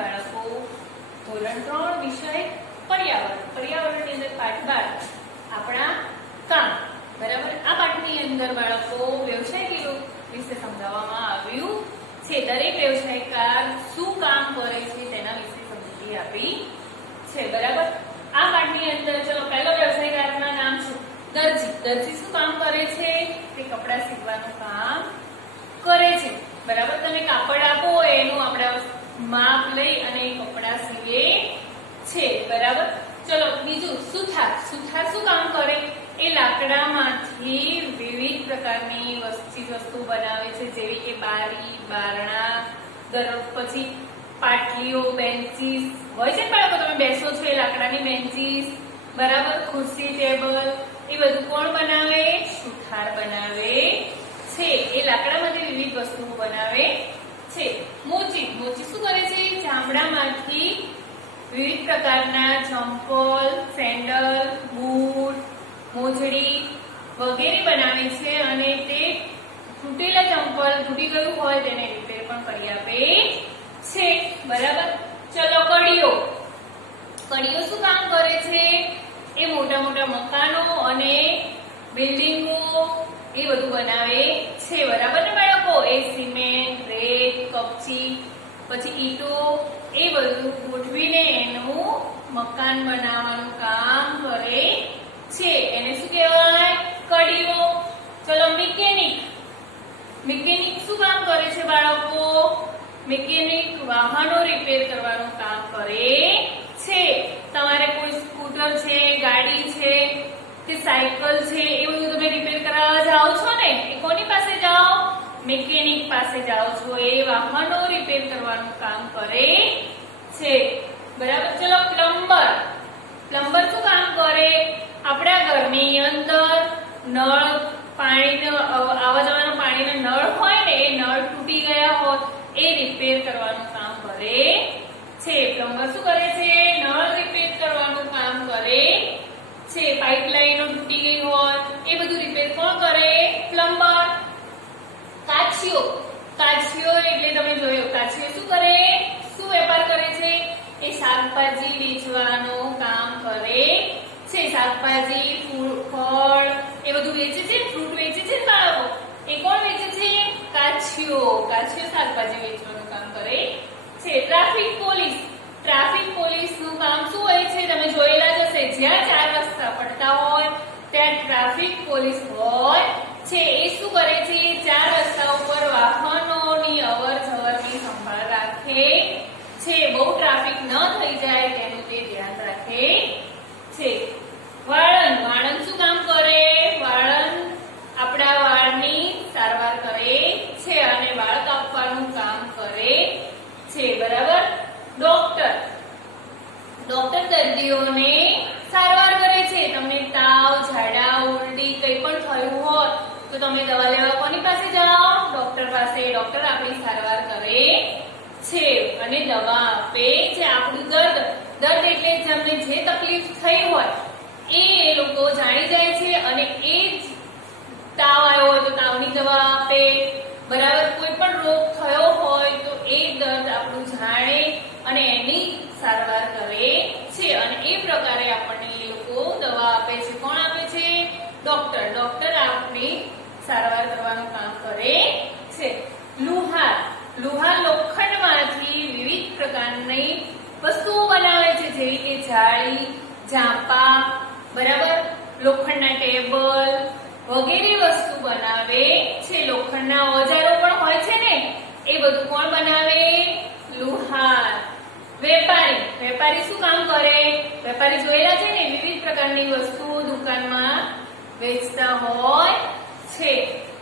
બાળકો ધોરણ 3 વિષય પર્યાવરણની અંદર પાઠ 12 આપણા કામ બરાબર. આ પાઠની અંદર બાળકો વ્યવસાય વિશે સમજાવવામાં આવ્યું છે. દરેક વ્યવસાયકાર શું કામ કરે છે તેના વિશે સમજૂતી આપી છે બરાબર. આ પાઠની અંદર ચલો પહેલો વ્યવસાયકારના નામ છે દરજી. દરજી શું કામ કરે છે? તે કપડાં સીવવાનું કામ કરે છે બરાબર. તમે કાપડ આપો એનું આપણે માપ લઈ અને કપડાં સીવે છે બરાબર. ચલો બીજું સુથાર. સુથાર શું કામ કરે? એ લાકડામાંથી વિવિધ પ્રકારની વસ્તુ બનાવે છે, જેવી કે બારી, બારણા, પછી પાટલીઓ, બેન્ચીસ હોય છે બાળકો, તમે બેસો છો એ લાકડાની બેન્ચીસ બરાબર, ખુરશી, ટેબલ, એ બધું કોણ બનાવે? સુથાર બનાવે છે. એ લાકડામાંથી વિવિધ વસ્તુઓ બનાવે છે. મોચી. મોચી શું કરે છે? ચામડામાંથી વિવિધ પ્રકારના ચંપલ, સેન્ડલ, બૂટ, મોજડી વગેરે બનાવે છે અને તે તૂટેલા ચંપલ તૂટી ગયું હોય તેને રિપેર પણ કરી આપે છે બરાબર. ચલો કડીઓ. કડીઓ શું કામ કરે છે? એ મોટા મોટા મકાનો અને બિલ્ડિંગો એ બધું બનાવે છે બરાબર ને બાળકો. એ સિમેન્ટ, રેત, કપચી, પછી ઈંટો એ બધું ગોઠવીને એનું મકાન બનાવવાનું કામ કરે છે. એને શું કહેવાય? કડીઓ. ચલો મિકેનિક. મિકેનિક શું કામ કરે છે બાળકો? મિકેનિક વાહનો રિપેર કરવાનું કામ કરે છે. તમારે કોઈ સ્કૂટર છે, ગાડી છે કે સાયકલ છે એ બધું તમે રિપેર કરાવવા જાઓ છો ને, એ કોની પાસે જાઓ? મિકેનિક પાસે જાઓ છો. એ વાહનો રિપેર કરવાનું કામ કરે છે બરાબર. ચલો પ્લમ્બર. પ્લમ્બર શું કામ કરે? આપણા ઘરની અંદર નળ, પાણીનો આવવા જવાનો પાણીનો નળ હોય ને, એ નળ તૂટી ગયા હોય એ રિપેર કરવાનું કામ કરે છે. પ્લમ્બર શું કરે છે? નળ રિપેર કરવાનું કામ કરે છે. પાઇપલાઇનો તૂટી ગઈ હોય એ બધું રિપેર કોણ કરે? પ્લમ્બર. કાચીઓ. કાચીઓ એટલે તમે જોયો, કાચીઓ શું કરે? શું વેપાર કરે છે? એ શાકભાજી વેચવાનું કામ કરે છે. શાકભાજી, ફળ એ બધું વેચે છે, ફ્રૂટ વેચે છે બાળકો. એ કોણ વેચે છે? કાચીઓ. કાચીઓ શાકભાજી વેચવાનું કામ કરે છે. Traffic police. ટ્રાફિક પોલીસ નું કામ શું હોય છે? તમે જોયેલા જ હશે, જ્યાં 4 રસ્તા પડતા હોય ત્યાં ટ્રાફિક પોલીસ હોય છે. એ શું કરે છે? 4 રસ્તા ઉપર વાહનોની અવર જવરની સંભાળ રાખે છે. બહુ ટ્રાફિક ન થઈ જાય તેનું તે ધ્યાન રાખે છે. વાળંદ. વાળંદ શું કામ કરે? વાળંદ આપણા વાળની સારવાર કરે છે અને વાળ કાપવાનું કામ કરે છે બરાબર. ડોક્ટર. ડોક્ટર દર્દીઓને સારવાર કરે છે. તમને તાવ, ઝાડા, ઉલટી કંઈ પણ થયું હોય તો તમે દવા લેવા કોની પાસે જાઓ? ડોક્ટર પાસે. ડોક્ટર આપણી સારવાર કરે છે અને દવા આપે છે. આપણું દર્દ એટલે તમને જે તકલીફ થઈ હોય એ લોકો જાણી જાય છે અને એ જ તાવ આવ્યો હોય તો તાવની દવા આપે બરાબર. કોઈ પણ રોગ થયો હોય તો એ દર્દ આપણું જાણે અને એની સારવાર કરે છે અને એ પ્રકારે આપણને એ લોકો દવા આપે છે. કોણ આપે છે? ડોક્ટર. ડોક્ટર આપણી સારવાર કરવાનું કામ કરે છે. લુહાર. લુહાર લોખંડમાંથી વિવિધ પ્રકારની વસ્તુઓ બનાવે છે, જેવી કે જાળી, ઝાંપા બરાબર, લોખંડના ટેબલ વગેરે વસ્તુ બનાવે છે. લોખંડના ઓજારો પણ હોય છે ને, એ બધું કોણ બનાવે? લુહાર. વેપારી. વેપારી શું કામ કરે? વેપારી જોયેલા છે ને, વિવિધ પ્રકારની વસ્તુઓ દુકાનમાં વેચતા હોય છે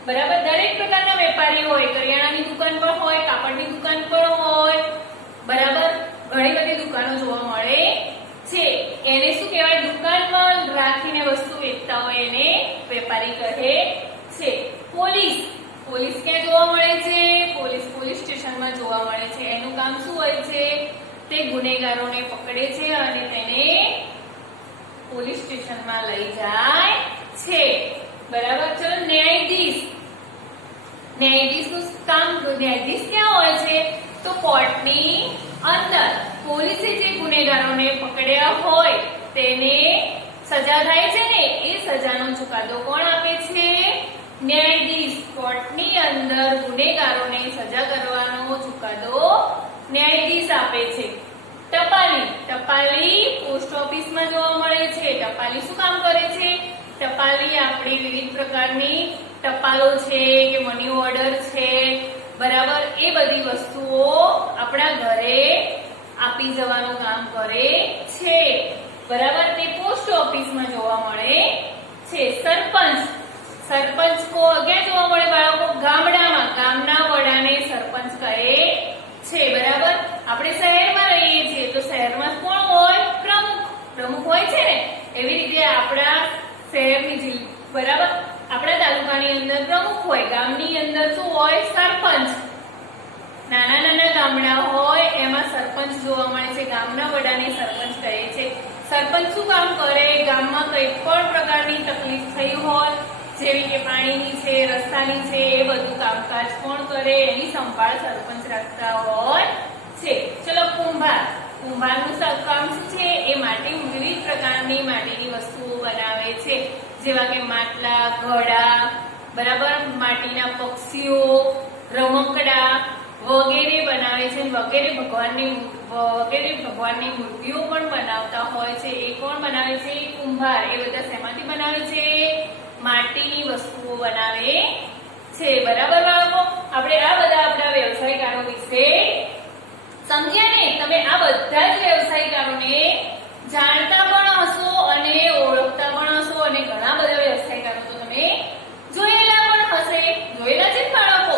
બરાબર. દરેક પ્રકારના વેપારી હોય. કરિયાણાની દુકાન પણ હોય, કાપડની દુકાન પણ હોય બરાબર. ઘણી બધી દુકાનો જોવા મળે છે. એને શું કહેવાય? દુકાનમાં રાખીને વસ્તુ વેચતા હોય એને વેપારી કહે છે. પોલીસ. પોલીસ ક્યાં જોવા મળે છે? પોલીસ સ્ટેશનમાં જોવા મળે છે. એનું કામ શું હોય છે? તે ગુનેગારોને પકડે છે અને તેને પોલીસ સ્ટેશનમાં લઈ જાય છે બરાબર. ચલો ન્યાયાધીશ. ન્યાયાધીશનું કામ, ન્યાયાધીશ ક્યાં હોય છે? તો કોર્ટની અંદર પોલીસે જે ગુનેગારોને પકડ્યા હોય તેને સજા થાય છે ને, એ સજાનો ચુકાદો કોણ આપે છે? ન્યાયાધીશ. કોર્ટની અંદર ગુનેગારોને સજા કરવાનો ચુકાદો ન્યાયાધીશ આપે છે. ટપાલી. ટપાલી પોસ્ટ ઓફિસમાં જોવા મળે છે. ટપાલી શું કામ કરે છે? ટપાલી આપણી વિવિધ પ્રકારની ટપાલો છે કે મની ઓર્ડર છે, બરાબર, એ બધી વસ્તુઓ આપણા ઘરે આપી જવાનું કામ કરે છે, બરાબર. તે પોસ્ટ ઓફિસમાં જોવા મળે છે. સરપંચ. સરપંચ ક્યાં જોવા મળે બાળકો? ગામડામાં. ગામના વડાને સરપંચ કહે છે, બરાબર. આપણે શહેરમાં રહીએ છીએ તો શહેરમાં કોણ હોય? પ્રમુખ. પ્રમુખ હોય છે ને, એવી રીતે આપણા શહેરની બરાબર આપણા તાલુકાની અંદર પ્રમુખ હોય, ગામની અંદર શું હોય? સરપંચ. નાના નાના ગામડા હોય એમાં સરપંચ જોવા મળે છે. ગામના વડાને સરપંચ કહે છે. સરપંચ શું કામ કરે? ગામમાં કઈ પણ પ્રકારની તકલીફ થઈ હોય, જેવી કે પાણીની છે, રસ્તાની છે, એ બધું કામકાજ કોણ કરે? એની સંભાળ સરપંચ રાખતા હોય છે. ચલો, કુંભાર. કુંભારનું કામ શું છે? એ વિવિધ પ્રકારની માટીની વસ્તુઓ બનાવે છે, જેવા કે માટલા, ઘડા, બરાબર, માટીના પક્ષીઓ, રમકડા વગેરે બનાવે છે. વગેરે ભગવાનની મૂર્તિઓ પણ બનાવતા હોય છે. એ કોણ બનાવે છે? કુંભાર. એ બધા શેમાંથી બનાવે છે? માટીની વસ્તુઓ બનાવે છે, બરાબર બાળકો. આપણે આ બધા આપણા વ્યવસાયકારો વિશે સમજ્યા ને? તમે આ બધા જ વ્યવસાયકારોને જાણતા પણ હશો અને ઓળખતા પણ હશો, અને ઘણા બધા વ્યવસાયકારો તો તમે જોયેલા પણ હશે. જોયેલા છે બાળકો,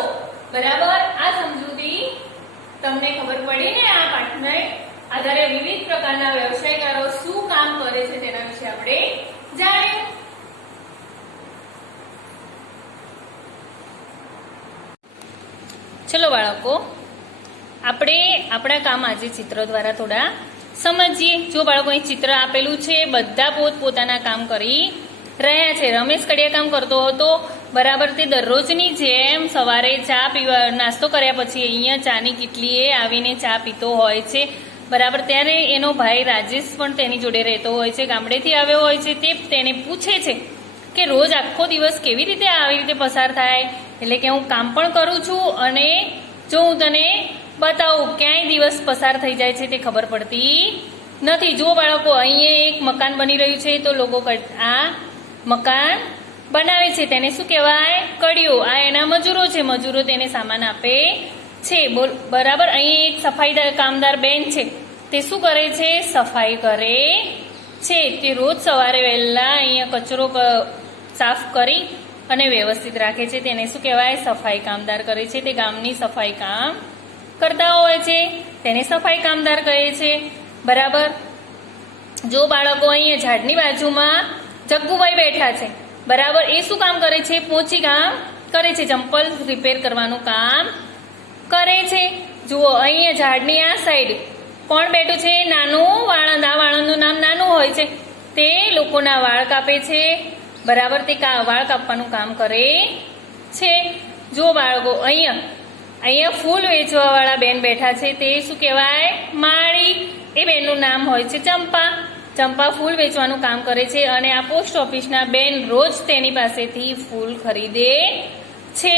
બરાબર. આ સમજૂતી તમને ખબર પડી ને? આ પાઠના આધારે વિવિધ પ્રકારના વ્યવસાયકારો શું કામ કરે છે તેના વિશે આપણે જાણ્યું. ચલો બાળકો, આપણે આપણા કામ આજે ચિત્ર દ્વારા થોડા સમજીએ. જો બાળકો અહીં ચિત્ર આપેલું છે, બધા પોતાના કામ કરી રહ્યા છે. રમેશ કડિયા કામ કરતો હતો, બરાબર. તે દરરોજની જેમ સવારે ચા પીવા નાસ્તો કર્યા પછી અહીંયા ચાની કીટલીએ આવીને ચા પીતો હોય છે, બરાબર. ત્યારે એનો ભાઈ રાજેશ પણ તેની જોડે રહેતો હોય છે, ગામડેથી આવ્યો હોય છે. તે તેને પૂછે છે કે રોજ આખો દિવસ કેવી રીતે આવી રીતે પસાર થાય? એટલે કે હું કામ પણ કરું છું અને જો હું તને બતાવું ક્યાંય દિવસ પસાર થઈ જાય છે તે ખબર પડતી નથી. જો બાળકો, અહીંયા એક મકાન બની રહ્યું છે, તો લોકો આ મકાન બનાવે છે, તેને શું કહેવાય? કડિયો. આ એના મજૂરો છે, મજૂરો તેને સામાન આપે છે, બરાબર. અહીં એક સફાઈ કામદાર બેન છે, તે શું કરે છે? સફાઈ કરે છે. તે રોજ સવારે વહેલા અહીંયા કચરો સાફ કરી અને વ્યવસ્થિત રાખે છે, તેને શું કહેવાય? સફાઈ કામદાર કરે છે. તે ગામની સફાઈ કામ કરતા હોય છે, તેને સફાઈ કામદાર કહે છે, બરાબર. જો બાળકો, અહીંયા ઝાડની બાજુમાં જગ્ગુભાઈ બેઠા છે, બરાબર. એ શું કામ કરે છે? પોચી કામ કરે છે, ચંપલ રિપેર કરવાનું કામ કરે છે. જુઓ, અહીંયા ઝાડની આ સાઈડ કોણ બેઠું છે? નાનું વાળંદ. આ વાળંદનું નામ નાનું હોય છે. તે લોકોના વાળ કાપે છે, બરાબર. તે વાળ કાપવાનું કામ કરે છે. જો બાળકો, અહીંયા ફૂલ વેચવા વાળા બેન બેઠા છે, તે શું કહેવાય? માળી. એ બેનનું નામ હોય છે ચંપા. ચંપા ફૂલ વેચવાનું કામ કરે છે અને આ પોસ્ટ ઓફિસના બેન રોજ તેની પાસેથી ફૂલ ખરીદે છે,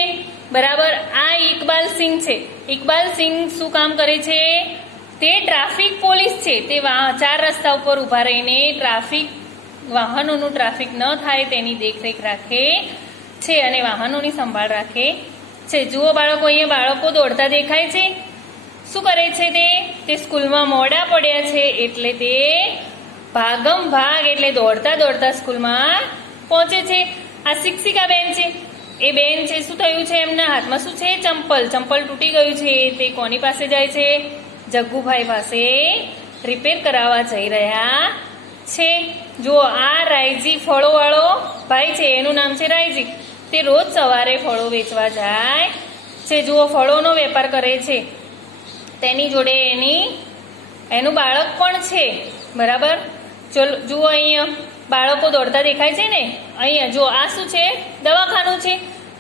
બરાબર. આ ઇકબાલસિંહ છે. ઇકબાલસિંહ શું કામ કરે છે? તે ટ્રાફિક પોલીસ છે. તે 4 રસ્તા ઉપર ઉભા રહીને વાહનોનું ટ્રાફિક ન થાય તેની દેખરેખ રાખે છે અને વાહનોની સંભાળ રાખે છે. જુઓ બાળકો, અહીંયા બાળકો દોડતા દેખાય છે. શું કરે છે? તે સ્કૂલમાં મોડા પડ્યા છે એટલે તે ભાગમ ભાગ એટલે દોડતા દોડતા સ્કૂલમાં પહોંચે છે. આ શિક્ષિકા બેન છે. એ બેન છે, શું થયું છે? એમના હાથમાં શું છે? ચંપલ તૂટી ગયું છે. તે કોની પાસે જાય છે? જગ્ગુભાઈ પાસે રિપેર કરાવવા જઈ રહ્યા છે. જો આ રાયજી ફળો વાળો ભાઈ છે, એનું નામ છે રાયજી. તે રોજ સવારે ફળો વેચવા જાય છે. જુઓ, ફળોનો વેપાર કરે છે. તેની જોડે એનું બાળક પણ છે, બરાબર. ચલો, જુઓ, અહીંયા બાળકો દોડતા દેખાય છે ને. અહીંયા જો આ શું છે? દવાખાનું છે.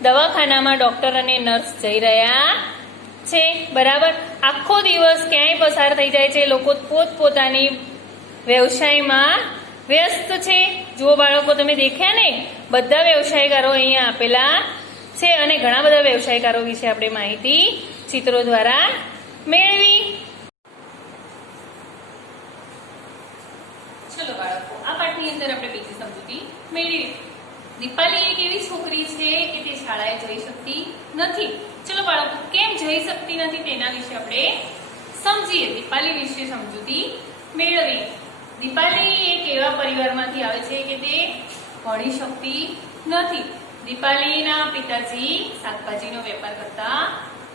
દવાખાનામાં ડોક્ટર અને નર્સ જઈ રહ્યા છે, બરાબર. આખો દિવસ ક્યાંય પસાર થઈ જાય છે, લોકો પોતપોતાની વ્યવસાયમાં વ્યસ્ત છે. જુઓ બાળકો, તમે દેખ્યા ને, બધા વ્યવસાયકારો અહીંયા આપેલા છે અને ઘણા બધા વ્યવસાયકારો વિશે આપણે માહિતી ચિત્રો દ્વારા મેળવી. ચલો બાળકો, આ પાઠની અંદર આપણે બીજી સમજૂતી મેળવી. દીપાલી એક એવી છોકરી છે કે તે શાળાએ જઈ શકતી નથી. ચલો બાળકો, કેમ જઈ શકતી નથી તેના વિશે આપણે સમજીએ. દીપાલી વિશે સમજૂતી મેળવી. દીપાલી એક એવા પરિવારમાંથી આવે છે કે તે ભણી શકતી નથી. દીપાલીના પિતાજી શાકભાજીનો વેપાર કરતા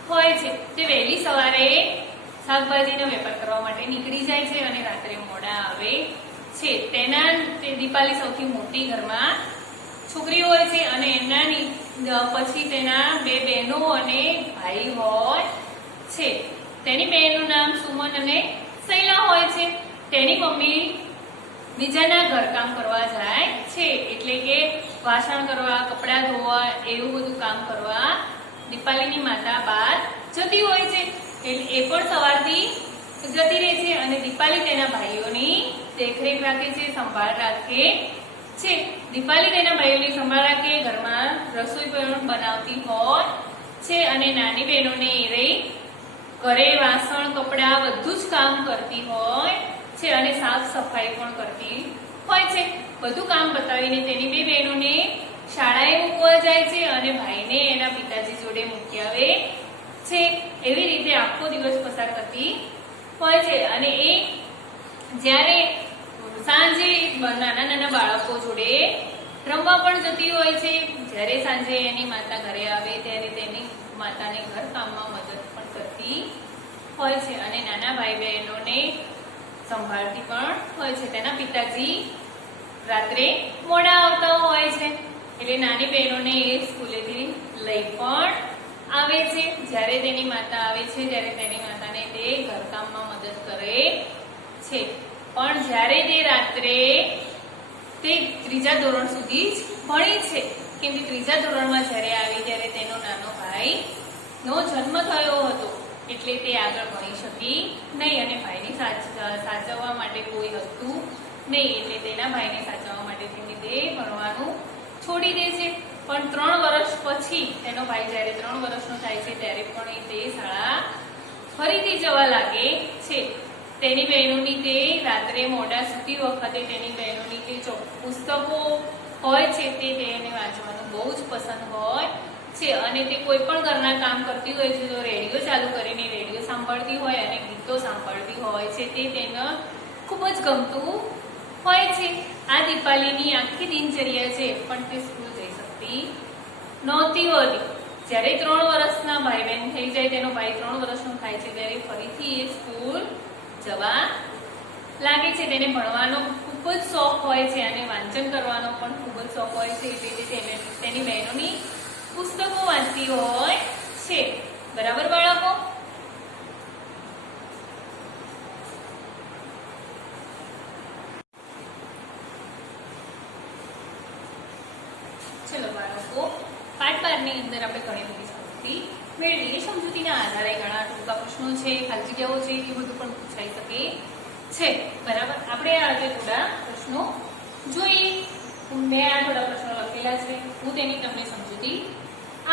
હોય છે. તે વહેલી સવારે શાકભાજીનો વેપાર કરવા માટે નીકળી જાય છે અને રાત્રે મોડા આવે છે. દીપાલી સૌથી મોટી ઘરમાં છોકરી હોય છે અને એમના પછી તેના 2 બહેનો અને ભાઈ હોય છે. તેની બહેનનું નામ સુમન અને શૈલા હોય છે. તેની મમ્મી બીજાના ઘરકામ કરવા જાય છે, એટલે કે વાસણ કરવા, કપડાં ધોવા, એવું બધું કામ કરવા દીપાલીની માતા બહાર જતી હોય છે. એટલે એ પણ સવારથી જતી રહે છે અને દીપાલી તેના ભાઈઓની દેખરેખ રાખે છે, સંભાળ રાખે છે. દીપાલી તેના ભાઈઓની સંભાળ રાખે, ઘરમાં રસોઈ પણ બનાવતી હોય છે અને નાની બહેનોને એ રહી ઘરે વાસણ, કપડાં બધું જ કામ કરતી હોય છે અને સાફ સફાઈ પણ કરતી હોય છે. બધું કામ બતાવીને તેની 2 બહેનોને શાળાએ મૂકવા જાય છે અને ભાઈને એના પિતાજી જોડે મૂકી આવે છે. એવી રીતે આખો દિવસ પસાર કરતી હોય છે અને એ જ્યારે સાંજે નાના નાના બાળકો જોડે રમવા પણ જતી હોય છે. જ્યારે સાંજે એની માતા ઘરે આવે ત્યારે તેની માતાને ઘર કામમાં મદદ પણ કરતી હોય છે અને નાના ભાઈ બહેનોને સંભાળતી પણ હોય છે. તેના પિતાજી રાત્રે મોડા આવતા હોય છે, એટલે નાની બહેનોને એ સ્કૂલેથી લઈ પણ આવે છે. જ્યારે તેની માતા આવે છે ત્યારે તેની માતાને તે ઘરકામમાં મદદ કરે છે. પણ જ્યારે તે રાત્રે તે 3જા ધોરણ સુધી જ ભણી છે, કેમ કે 3જા ધોરણમાં જ્યારે આવી ત્યારે તેનો નાનો ભાઈનો જન્મ થયો હતો, એટલે તે આગળ ભણી શકી નહીં અને ભાઈને સાચવવા માટે કોઈ હતું નહીં, એટલે તેના ભાઈને સાચવવા માટે તે ભણવાનું છોડી દે છે. પણ 3 વર્ષ પછી તેનો ભાઈ જ્યારે 3 વર્ષનો થાય છે ત્યારે પણ તે શાળા ફરીથી જવા લાગે છે. તેની બહેનોની તે રાત્રે મોડા સૂતી વખતે તેની બહેનોની તે પુસ્તકો હોય છે તેને વાંચવાનું બહુ જ પસંદ હોય છે અને તે કોઈ પણ ઘરના કામ કરતી હોય છે તો રેડિયો ચાલુ કરીને રેડિયો સાંભળતી હોય અને ગીતો સાંભળતી હોય છે. તે તેને ખૂબ જ ગમતું હોય છે. આ દીપાલીની આખી દિનચર્યા છે, પણ તે સ્કૂલ જઈ શકતી નહોતી હોતી. જ્યારે 3 વર્ષના ભાઈ બહેન થઈ જાય, તેનો ભાઈ 3 વર્ષનો થાય છે ત્યારે ફરીથી એ સ્કૂલ જવા લાગે છે. તેને ભણવાનો ખૂબ જ શોખ હોય છે અને વાંચન કરવાનો પણ ખૂબ જ શોખ હોય છે, એટલે તેની બહેનોની પુસ્તકો વાંચતી હોય છે. બરાબર બાળકો? ચલો બાળકો, પાઠ 12 ની અંદર આપણે ઘણી બધી સમજૂતી મેળવી. એ સમજૂતીના આધારે ઘણા ટૂંકા પ્રશ્નો છે, ખાલી જગ્યાઓ છે, એ બધું પણ પૂછાઈ શકે છે. બરાબર? આપણે આજે થોડા પ્રશ્નો જોઈએ. મેં આ થોડા પ્રશ્નો લખેલા છે, હું તેની તમને સમજૂતી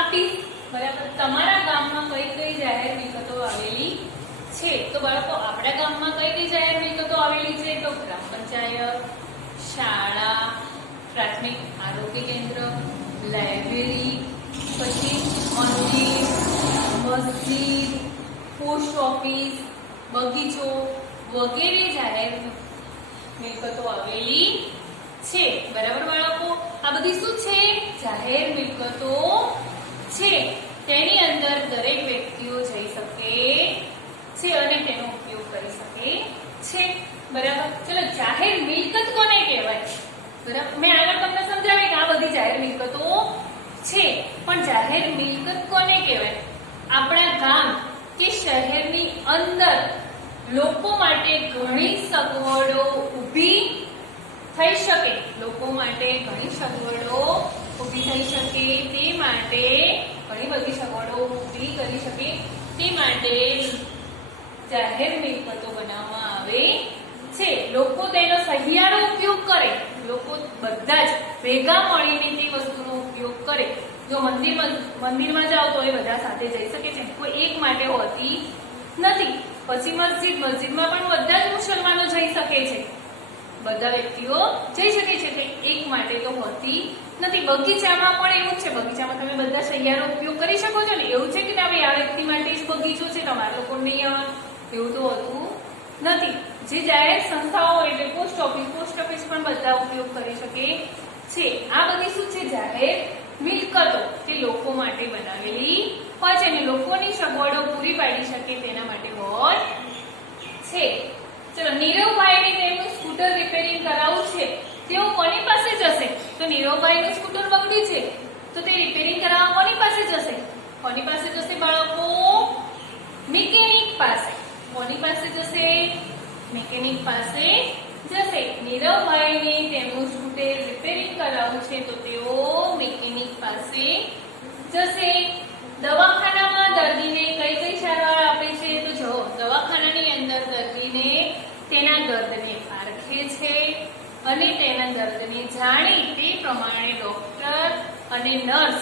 આપીશ. બરાબર? તમારા ગામમાં કઈ કઈ જાહેર મિલકતો આવેલી છે? તો બાળકો, આપણા ગામમાં કઈ કઈ જાહેર મિલકતો આવેલી છે? તો ગ્રામ પંચાયત, શાળા, પ્રાથમિક આરોગ્ય કેન્દ્ર, લાઇબ્રેરી, પછી મંદિર, મસ્જિદ, પોસ્ટ ઓફિસ, બગીચો વગેરે જાહેર મિલકતો આવેલી છે. બરાબર બાળકો? આ બધી શું છે? જાહેર મિલકતો છે. તેની અંદર દરેક વ્યક્તિઓ જઈ શકે છે અને તેનો ઉપયોગ કરી શકે છે. બરાબર? ચલો, જાહેર મિલકત કોને કહેવાય? બરાબર? મેં આગળ તમને સમજાવી કે આ બધી જાહેર મિલકતો છે, પણ જાહેર મિલકત કોને કહેવાય? આપણા ગામ કે શહેરની અંદર લોકો માટે ઘણી સગવડો ઊભી થઈ શકે, લોકો માટે ઘણી સગવડો ઊભી થઈ શકે તે માટે ઘણી બધી સગવડો ઊભી કરી શકે તે માટે જાહેર મિલકતો બનાવવામાં આવે છે. લોકો તેનો સહિયારો ઉપયોગ કરે, લોકો બધા જ ભેગા મળીને તે વસ્તુનો ઉપયોગ કરે. જો મંદિરમાં જાઓ તો એ બધા સાથે જઈ શકે છે, કોઈ એક માટે હોતી નથી. પછી મસ્જિદમાં પણ બધા જ મુસલમાનો જઈ શકે છે, બધા વ્યક્તિઓ જઈ શકે છે, તે એક માટે તો હોતી નથી. બગીચામાં પણ એવું છે, બગીચામાં તમે બધા સહિયારો ઉપયોગ કરી શકો છો ને. એવું છે કે ભાઈ આ વ્યક્તિ માટે જ બગીચો છે, તમારા લોકો નહીં આવવાનું, એવું તો હોતું નથી. જે જાહેર સંસ્થાઓ એટલે પોસ્ટ ઓફિસ પણ બધા ઉપયોગ કરી શકે છે. આ બધી શું છે? જાહેર મિલકતો, તે લોકો માટે બનાવેલી હોય છે અને લોકોની સગવડો પૂરી પાડી શકે તેના માટે હોય છે. ચલો, નીરવભાઈને તેમનું સ્કૂટર રિપેરિંગ કરાવવું છે, તેઓ કોની પાસે જશે? તો નીરવભાઈનું સ્કૂટર બગડ્યું છે, તો તે રિપેરિંગ કરાવવા કોની પાસે જશે? કોની પાસે જશે બાળકો? મિકેનિક પાસે. કોની પાસે જશે? મિકેનિક પાસે જશે. નીરવભાઈને તેમનું સ્કૂટર રિપેરિંગ કરાવવું છે, તો તેઓ મિકેનિક પાસે જશે. દવાખાનામાં દર્દીને કઈ સારવાર આપે છે? તો જો દવાખાનાની અંદર દર્દીને તેના દર્દને પારખે છે અને તેના દર્દને જાણી તે પ્રમાણે ડોક્ટર અને નર્સ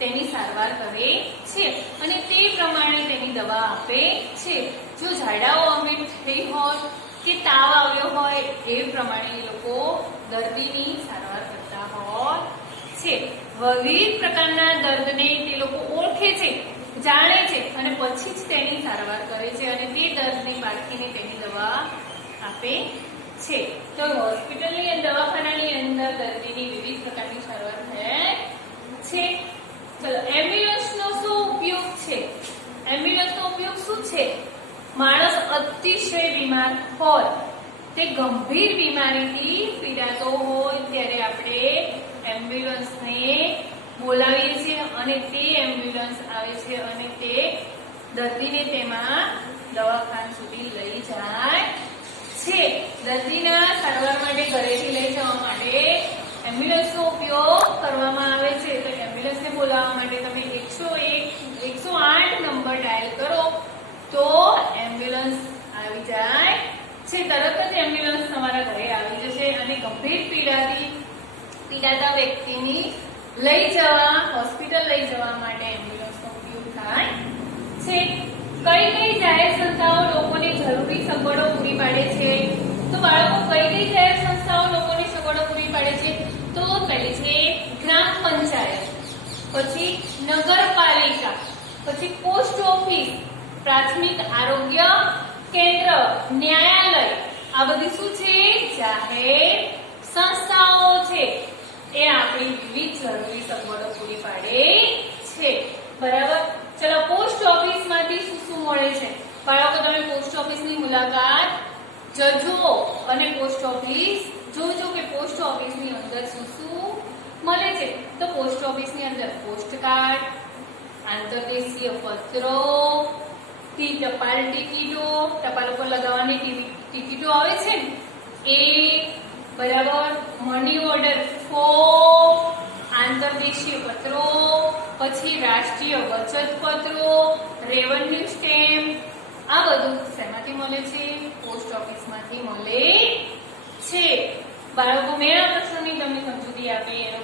તેની સારવાર કરે છે અને તે પ્રમાણે તેની દવા આપે છે. જો ઝાડાઓ અમીટ થઈ હોય કે તાવ આવ્યો હોય, એ પ્રમાણે એ લોકો દર્દીની સારવાર કરતા હોય છે. વિવિધ પ્રકારના દર્દને તે લોકો ઓળખે છે, જાણે છે અને પછી જ તેની સારવાર કરે છે અને તે દર્દને પારખીને તેની દવા આપે છે. તો હોસ્પિટલની દવાખાનાની અંદર દર્દીની વિવિધ પ્રકારની સારવાર થાય છે. ચલો, એમ્બ્યુલન્સનો શું ઉપયોગ છે? એમ્બ્યુલન્સનો ઉપયોગ શું છે? માણસ અતિશય બીમાર હોય, તે ગંભીર બીમારીથી પીડાતો હોય ત્યારે આપણે એમ્બ્યુલન્સને બોલાવીએ છીએ અને તે એમ્બ્યુલન્સ આવે છે અને તે દર્દીને તેમાં દવાખાના સુધી લઈ જાય છે. દર્દીના સારવાર માટે ઘરેથી લઈ જવા માટે એમ્બ્યુલન્સનો ઉપયોગ કરવામાં આવે છે. તો એમ્બ્યુલન્સને બોલાવવા માટે તમે 108 નંબર ડાયલ કરો તો એમ્બ્યુલન્સ આવી જાય છે. તરત જ એમ્બ્યુલન્સ તમારા ઘરે આવી જશે અને ગંભીર પીડાતા વ્યક્તિની હોસ્પિટલ લઈ જવા માટે એમ્બ્યુલન્સનો ઉપયોગ થાય છે. કઈ જાહેર સંસ્થાઓ લોકોને જરૂરી સગવડો પૂરી પાડે છે? તો બાળકો, કઈ જાહેર સંસ્થાઓ લોકોની સગવડો પૂરી પાડે છે? તો પહેલી છે ગ્રામ પંચાયત, પછી નગરપાલિકા, પછી પોસ્ટ ઓફિસ, પ્રાથમિક આરોગ્ય કેન્દ્ર, ન્યાયાલય. આ બધી શું છે? જાહેર સંસ્થાઓ છે. એ આપણી વિવિધ જરૂરી સગવડો પૂરી પાડે છે. બરાબર. ચલો, પોસ્ટ ઓફિસમાંથી શું મળે છે? બાળકો, તમે પોસ્ટ ઓફિસની મુલાકાત જજો અને પોસ્ટ ઓફિસ જોજો કે પોસ્ટ ઓફિસની અંદર શું મળે છે. તો પોસ્ટ ઓફિસની અંદર પોસ્ટ કાર્ડ, આંતરદેશીય પત્રો, ટપાલ ટિકિટો, ટપાલ ઉપર લગાવવાની ટિકિટો આવે છે ને એ, બરાબર, મની ઓર્ડર ફોર્મ, આંતરદેશીય પત્રો, પછી રાષ્ટ્રીય બચત પત્રો, રેવન્યુ સ્ટેમ્પ. આ બધું શેમાંથી મળે છે? પોસ્ટ ઓફિસમાંથી મળે છે. બાળકો, મેં આ પ્રશ્નની તમને સમજૂતી આપી, એનો